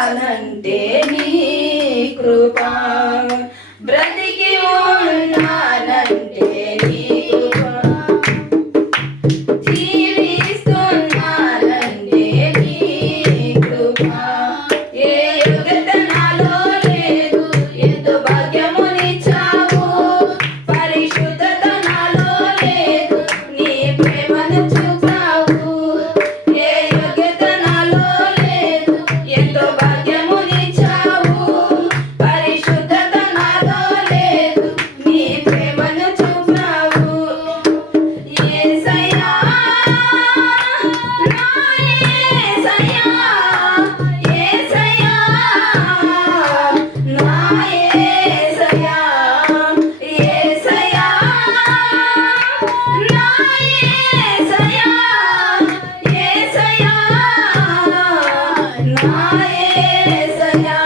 ఉన్నానంటే నీ కృపా, బ్రతికి ఉన్నానంటే నీ కృపా, జీవిస్తున్నానంటే నీ కృపా. ఏ యోగ్యత నాలో లేదు, ఎంతో భాగ్యమునిచ్చావు. పరిశుద్ధత నాలో లేదు, నీ ప్రేమను చూపావు. ఏ యోగ్యత నాలో లేదు, ఎంతో భాగ్యమునిచ్చావు. పరిశుద్ధత నాలో లేదు, నీ ప్రేమను చూపావు. యేసయ్యా, నా యేసయ్యా, యేసయ్యా, నా యేసయ్యా, యేసయ్యా, నా యేసయ్యా, యేసయ్యా, నా యేసయ్యా.